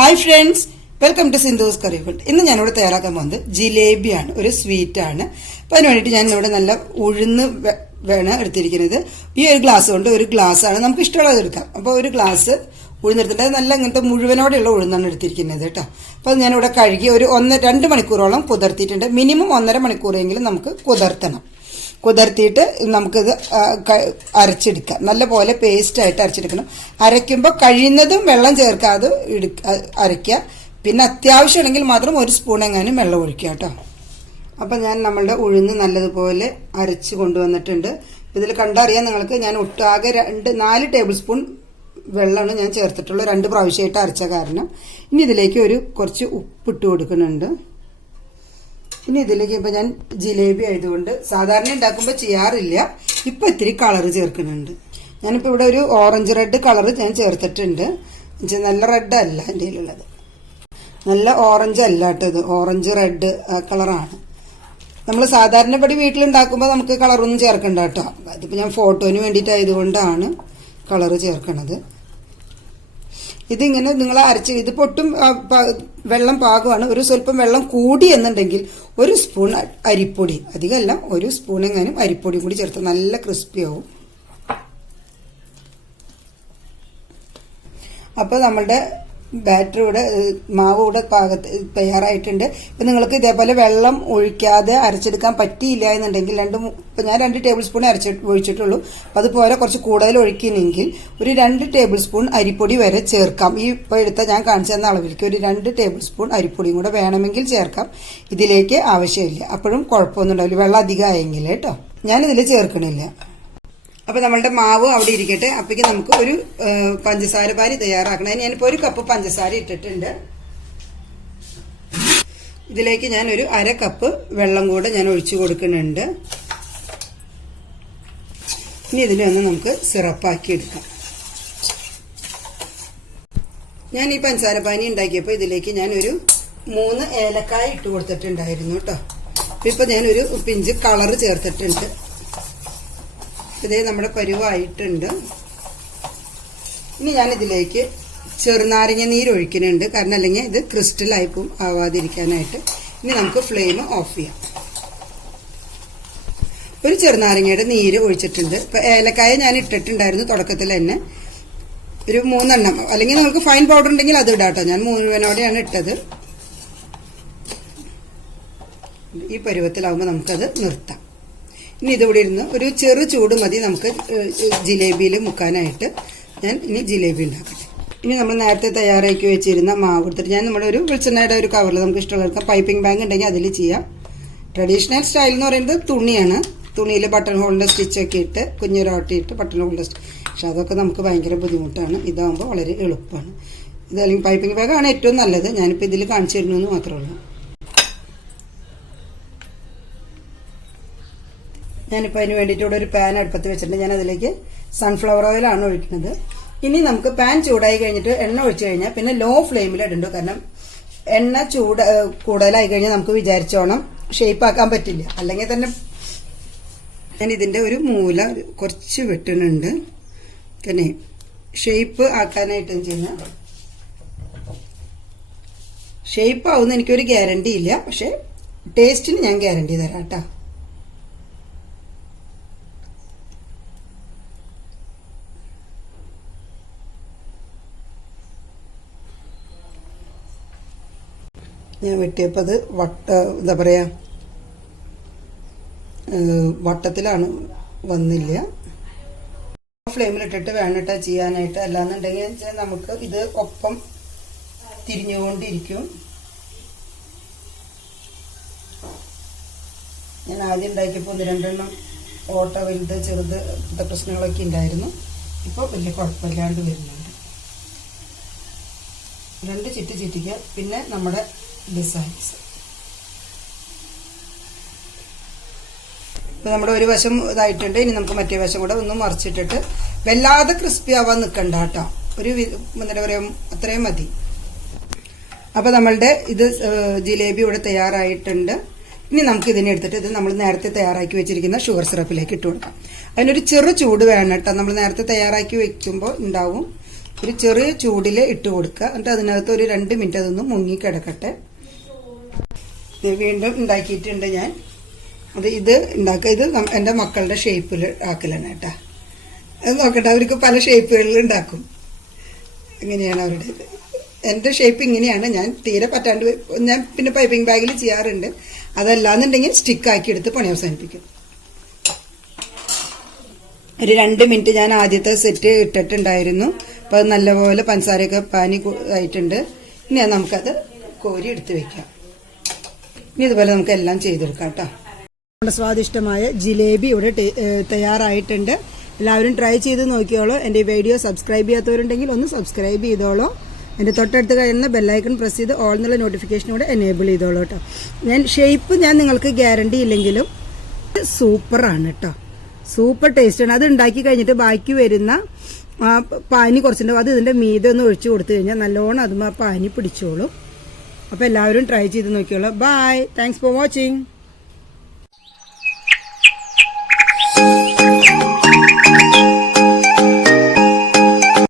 Hi friends, welcome to Sindhu's curry world. ഇന്ന് ഞാനിവിടെ തയ്യാറാക്കാൻ പോകുന്നത് ജിലേബിയാണ്, ഒരു സ്വീറ്റാണ്. അപ്പം അതിന് വേണ്ടിയിട്ട് ഞാനിവിടെ നല്ല ഉഴുന്ന് വേണം എടുത്തിരിക്കുന്നത്. ഈ ഒരു ഗ്ലാസ് കൊണ്ട് ഒരു ഗ്ലാസ്സാണ്, നമുക്ക് ഇഷ്ടമുള്ളത് എടുക്കാം. അപ്പോൾ ഒരു ഗ്ലാസ് ഉഴുന്നെടുത്തിട്ട് നല്ല ഇങ്ങനത്തെ മുഴുവനോടെയുള്ള ഉഴുന്നാണ് എടുത്തിരിക്കുന്നത് കേട്ടോ. അപ്പോൾ ഞാനിവിടെ കഴുകി ഒരു 2 മണിക്കൂറോളം കുതിർത്തിയിട്ടുണ്ട്. മിനിമം 1.5 മണിക്കൂറെങ്കിലും നമുക്ക് കുതിർത്തിയിട്ട് നമുക്കിത് അരച്ചെടുക്കാം. നല്ലപോലെ പേസ്റ്റായിട്ട് അരച്ചെടുക്കണം. അരയ്ക്കുമ്പോൾ കഴിയുന്നതും വെള്ളം ചേർക്കാതെ അരയ്ക്കുക. പിന്നെ അത്യാവശ്യമാണെങ്കിൽ മാത്രം 1 സ്പൂൺ എങ്ങാനും വെള്ളം ഒഴിക്കുക കേട്ടോ. അപ്പം ഞാൻ നമ്മളുടെ ഉഴുന്ന് നല്ലതുപോലെ അരച്ച് കൊണ്ടുവന്നിട്ടുണ്ട്. ഇതിൽ കണ്ടറിയാം നിങ്ങൾക്ക്, ഞാൻ ഒട്ടാകെ 4 ടേബിൾ സ്പൂൺ വെള്ളമാണ് ഞാൻ ചേർത്തിട്ടുള്ളൂ, 2 പ്രാവശ്യമായിട്ട് അരച്ച കാരണം. ഇനി ഇതിലേക്ക് കുറച്ച് ഉപ്പിട്ട് കൊടുക്കുന്നുണ്ട്. ഇനി ഇതിലേക്ക് ഇപ്പം ഞാൻ ജിലേബി ആയതുകൊണ്ട് സാധാരണ ഉണ്ടാക്കുമ്പോൾ ചെയ്യാറില്ല, ഇപ്പം ഇത്തിരി കളറ് ചേർക്കുന്നുണ്ട്. ഞാനിപ്പോൾ ഇവിടെ ഒരു ഓറഞ്ച് റെഡ് കളറ് ഞാൻ ചേർത്തിട്ടുണ്ട്. നല്ല റെഡ് അല്ല എൻ്റെ കയ്യിലുള്ളത്, നല്ല ഓറഞ്ച് അല്ല കേട്ടോ, ഇത് ഓറഞ്ച് റെഡ് കളറാണ്. നമ്മൾ സാധാരണപ്പടി വീട്ടിലുണ്ടാക്കുമ്പോൾ നമുക്ക് കളറൊന്നും ചേർക്കണ്ട കേട്ടോ. അതിപ്പോൾ ഞാൻ ഫോട്ടോന് വേണ്ടിയിട്ടായതുകൊണ്ടാണ് കളറ് ചേർക്കണത്. ഇതിങ്ങനെ നിങ്ങൾ അരച്ച് ഇത് പൊട്ടും വെള്ളം പാകമാണ്. സ്വല്പം വെള്ളം കൂടി എന്നുണ്ടെങ്കിൽ 1 സ്പൂൺ അരിപ്പൊടി, അധികമല്ല 1 സ്പൂൺ എങ്ങാനും അരിപ്പൊടി കൂടി ചേർത്ത് നല്ല ക്രിസ്പി ആവും. അപ്പോൾ നമ്മളുടെ ബാറ്റർ ഇവിടെ മാവ് ഇവിടെ തയ്യാറായിട്ടുണ്ട്. ഇപ്പം നിങ്ങൾക്ക് ഇതേപോലെ വെള്ളം ഒഴിക്കാതെ അരച്ചെടുക്കാൻ പറ്റിയില്ല എന്നുണ്ടെങ്കിൽ ഇപ്പം ഞാൻ 2 ടേബിൾ സ്പൂൺ ഒഴിച്ചിട്ടുള്ളൂ. അപ്പം അതുപോലെ കുറച്ച് കൂടുതൽ ഒഴിക്കുന്നെങ്കിൽ ഒരു 2 ടേബിൾ സ്പൂൺ അരിപ്പൊടി വരെ ചേർക്കാം. ഈ ഇപ്പോൾ എടുത്ത ഞാൻ കാണിച്ചു തന്ന അളവിലേക്ക് ഒരു 2 ടേബിൾ സ്പൂൺ അരിപ്പൊടിയും കൂടെ വേണമെങ്കിൽ ചേർക്കാം. ഇതിലേക്ക് ആവശ്യമില്ല, അപ്പോഴും കുഴപ്പമൊന്നും ഉണ്ടാവില്ല, വെള്ളം അധികമായെങ്കിൽ കേട്ടോ. ഞാനിതിൽ ചേർക്കണില്ല. അപ്പോൾ നമ്മളുടെ മാവ് അവിടെ ഇരിക്കട്ടെ. അപ്പോഴേക്ക് നമുക്ക് ഒരു പഞ്ചസാര പാനി തയ്യാറാക്കണം. ഞാനിപ്പോൾ 1 കപ്പ് പഞ്ചസാര ഇട്ടിട്ടുണ്ട്. ഇതിലേക്ക് ഞാൻ ഒരു 1/2 കപ്പ് വെള്ളം കൂടെ ഞാൻ ഒഴിച്ചു കൊടുക്കുന്നുണ്ട്. ഇനി ഇതിനെ ഒന്ന് നമുക്ക് സിറപ്പാക്കി എടുക്കാം. ഞാൻ ഈ പഞ്ചസാര പാനി ഉണ്ടാക്കിയപ്പോൾ ഇതിലേക്ക് ഞാനൊരു 3 ഏലക്കായ ഇട്ട് കൊടുത്തിട്ടുണ്ടായിരുന്നു കേട്ടോ. ഇപ്പോൾ ഞാനൊരു പിഞ്ച് കളറ് ചേർത്തിട്ടുണ്ട്. ഇതേ നമ്മുടെ പരുവായിട്ടുണ്ട്. ഇനി ഞാനിതിലേക്ക് ചെറുനാരങ്ങ നീര് ഒഴിക്കുന്നുണ്ട്, കാരണം അല്ലെങ്കിൽ ഇത് ക്രിസ്റ്റലായിപ്പും ആവാതിരിക്കാനായിട്ട്. ഇനി നമുക്ക് ഫ്ലെയിം ഓഫ് ചെയ്യാം. ഒരു ചെറുനാരങ്ങയുടെ നീര് ഒഴിച്ചിട്ടുണ്ട്. ഇപ്പം ഏലക്കായ ഞാൻ ഇട്ടിട്ടുണ്ടായിരുന്നു തുടക്കത്തിൽ തന്നെ, ഒരു 3 എണ്ണം. അല്ലെങ്കിൽ നമുക്ക് ഫൈൻ പൗഡർ ഉണ്ടെങ്കിൽ അത് ഇടാം കേട്ടോ. ഞാൻ മുഴുവനോടെയാണ് ഇട്ടത്. ഈ പരുവത്തിലാവുമ്പോൾ നമുക്കത് നിർത്താം. ഇനി ഇതിവിടെ ഇരുന്ന് ഒരു ചെറു ചൂട് മതി നമുക്ക് ജിലേബിയിൽ മുക്കാനായിട്ട്. ഞാൻ ഇനി ജിലേബി ഉണ്ടാക്കട്ടെ. ഇനി നമ്മൾ നേരത്തെ തയ്യാറാക്കി വെച്ചിരുന്ന മാവ് എടുത്തിട്ട് ഞാൻ നമ്മുടെ ഒരു വെളിച്ചെണ്ണയുടെ ഒരു കവറിൽ നമുക്ക് ഇഷ്ടമുള്ള എടുക്കാം. പൈപ്പിംഗ് ബാഗ് ഉണ്ടെങ്കിൽ അതിൽ ചെയ്യാം. ട്രഡീഷണൽ സ്റ്റൈൽ എന്ന് പറയുന്നത് തുണിയാണ്. തുണിയിൽ ബട്ടൺ ഹോളിൻ്റെ സ്റ്റിച്ചൊക്കെ ഇട്ട് കുഞ്ഞൊരാട്ടിയിട്ട് ബട്ടൺ ഹോളിൻ്റെ പക്ഷെ അതൊക്കെ നമുക്ക് ഭയങ്കര ബുദ്ധിമുട്ടാണ്. ഇതാകുമ്പോൾ വളരെ എളുപ്പമാണ്. ഇത് അല്ലെങ്കിൽ പൈപ്പിംഗ് ബാഗാണ് ഏറ്റവും നല്ലത്. ഞാനിപ്പോൾ ഇതിൽ കാണിച്ചു തരുന്നതെന്ന് മാത്രമേ ഉള്ളൂ. ഞാനിപ്പോൾ അതിന് വേണ്ടിയിട്ട് ഇവിടെ ഒരു പാൻ അടുപ്പത്ത് വെച്ചിട്ടുണ്ട്. ഞാൻ അതിലേക്ക് സൺഫ്ലവർ ഓയിലാണ് ഒഴിക്കുന്നത്. ഇനി നമുക്ക് പാൻ ചൂടായി കഴിഞ്ഞിട്ട് എണ്ണ ഒഴിച്ചു കഴിഞ്ഞാൽ പിന്നെ ലോ ഫ്ലെയിമിൽ ഇടണ്ടു. കാരണം എണ്ണ കൂടുതലായി കഴിഞ്ഞാൽ നമുക്ക് വിചാരിച്ചോണം ഷേപ്പ് ആക്കാൻ പറ്റില്ല. അല്ലെങ്കിൽ തന്നെ ഞാൻ ഇതിൻ്റെ ഒരു മൂല കുറച്ച് വെട്ടുന്നുണ്ട്. പിന്നെ ഷേപ്പ് ആക്കാനായിട്ട് കഴിഞ്ഞാൽ ഷേപ്പ് ആവുന്ന എനിക്കൊരു ഗ്യാരണ്ടി ഇല്ല, പക്ഷെ ടേസ്റ്റിന് ഞാൻ ഗ്യാരണ്ടി തരാം കേട്ടോ. ഞാൻ വെട്ടിയപ്പോൾ അത് എന്താ പറയുക, വട്ടത്തിലാണ് വന്നില്ല. ഫ്ലെയിമിലിട്ടിട്ട് വേണിട്ട് ചെയ്യാനായിട്ട്. അല്ലാന്നുണ്ടെങ്കിൽ നമുക്ക് ഇത് ഒപ്പം തിരിഞ്ഞുകൊണ്ടിരിക്കും. ഞാൻ ആദ്യം ഉണ്ടാക്കിയപ്പോൾ 1-2 എണ്ണം ഓട്ട വലുത് ചെറുത് പ്രശ്നങ്ങളൊക്കെ ഉണ്ടായിരുന്നു. ഇപ്പോൾ വലിയ കുഴപ്പമില്ലാണ്ട് വരുന്നുണ്ട്. 2 ചിറ്റിക്കുക. പിന്നെ നമ്മുടെ ഡിസൈൻസ് ഇപ്പം നമ്മുടെ ഒരു വശം ഇതായിട്ടുണ്ട്. ഇനി നമുക്ക് മറ്റേ വശം കൂടെ ഒന്ന് മറിച്ചിട്ടിട്ട് വല്ലാതെ ക്രിസ്പി ആവാൻ നിൽക്കണ്ട കേട്ടോ. എന്താ പറയുക, അത്രയും മതി. അപ്പോൾ നമ്മളുടെ ഇത് ജിലേബി ഇവിടെ തയ്യാറായിട്ടുണ്ട്. ഇനി നമുക്ക് ഇതിനെ എടുത്തിട്ട് ഇത് നമ്മൾ നേരത്തെ തയ്യാറാക്കി വെച്ചിരിക്കുന്ന ഷുഗർ സിറപ്പിലേക്ക് ഇട്ട് കൊടുക്കാം. അതിനൊരു ചെറു ചൂട് വേണം കേട്ടോ. നമ്മൾ നേരത്തെ തയ്യാറാക്കി വെക്കുമ്പോൾ ഉണ്ടാവും. ഒരു ചെറിയ ചൂടിൽ ഇട്ട് കൊടുക്കുക. എന്നിട്ട് അതിനകത്ത് ഒരു 2 മിനിറ്റ് അതൊന്ന് മുങ്ങിക്കിടക്കട്ടെ. വീണ്ടും ഉണ്ടാക്കിയിട്ടുണ്ട് ഞാൻ. ഇത് ഉണ്ടാക്കുക. ഇത് എൻ്റെ മക്കളുടെ ഷേപ്പിൽ ആക്കലാണ് കേട്ടോ. അത് നോക്കട്ടെ, അവർക്ക് പല ഷേപ്പുകളിൽ ഉണ്ടാക്കും. ഇങ്ങനെയാണ് അവരുടെ. എൻ്റെ ഷേപ്പ് ഇങ്ങനെയാണ്. ഞാൻ തീരെ പറ്റാണ്ട് ഞാൻ പിന്നെ പൈപ്പിംഗ് ബാഗിൽ ചെയ്യാറുണ്ട്. അതല്ലാന്നുണ്ടെങ്കിൽ സ്റ്റിക്കാക്കി എടുത്ത് പണി അവസാനിപ്പിക്കും. ഒരു 2 മിനിറ്റ് ഞാൻ ആദ്യത്തെ സെറ്റ് ഇട്ടിട്ടുണ്ടായിരുന്നു. അപ്പോൾ അത് നല്ലപോലെ പഞ്ചസാരയൊക്കെ പാനി ആയിട്ടുണ്ട്. ഇനി നമുക്കത് കോരി എടുത്ത് വെക്കാം. ഇനി ഇതുപോലെ നമുക്ക് എല്ലാം ചെയ്തെടുക്കാം കേട്ടോ. നമ്മുടെ സ്വാദിഷ്ടമായ ജിലേബി ഇവിടെ തയ്യാറായിട്ടുണ്ട്. എല്ലാവരും ട്രൈ ചെയ്ത് നോക്കിയോളൂ. എൻ്റെ വീഡിയോ സബ്സ്ക്രൈബ് ചെയ്യാത്തവരുണ്ടെങ്കിൽ ഒന്ന് സബ്സ്ക്രൈബ് ചെയ്തോളൂ. എൻ്റെ തൊട്ടടുത്ത് കഴിയുന്ന ബെല്ലൈക്കൺ പ്രസ് ചെയ്ത് ഓൾ എന്നുള്ള നോട്ടിഫിക്കേഷനോടെ എനേബിൾ ചെയ്തോളൂ കേട്ടോ. ഷേപ്പ് ഞാൻ നിങ്ങൾക്ക് ഗ്യാരണ്ടി ഇല്ലെങ്കിലും സൂപ്പറാണ് കേട്ടോ. സൂപ്പർ ടേസ്റ്റാണ്. അത് ഉണ്ടാക്കി കഴിഞ്ഞിട്ട് ബാക്കി വരുന്ന പാനി കുറച്ചുണ്ടാവും. അത് ഇതിൻ്റെ മീതെ ഒന്ന് ഒഴിച്ചു കൊടുത്തു കഴിഞ്ഞാൽ നല്ലോണം അതും ആ പാനി പിടിച്ചോളും. അപ്പോൾ എല്ലാവരും ട്രൈ ചെയ്ത് നോക്കിയോളൂ. ബൈ. Thanks for watching.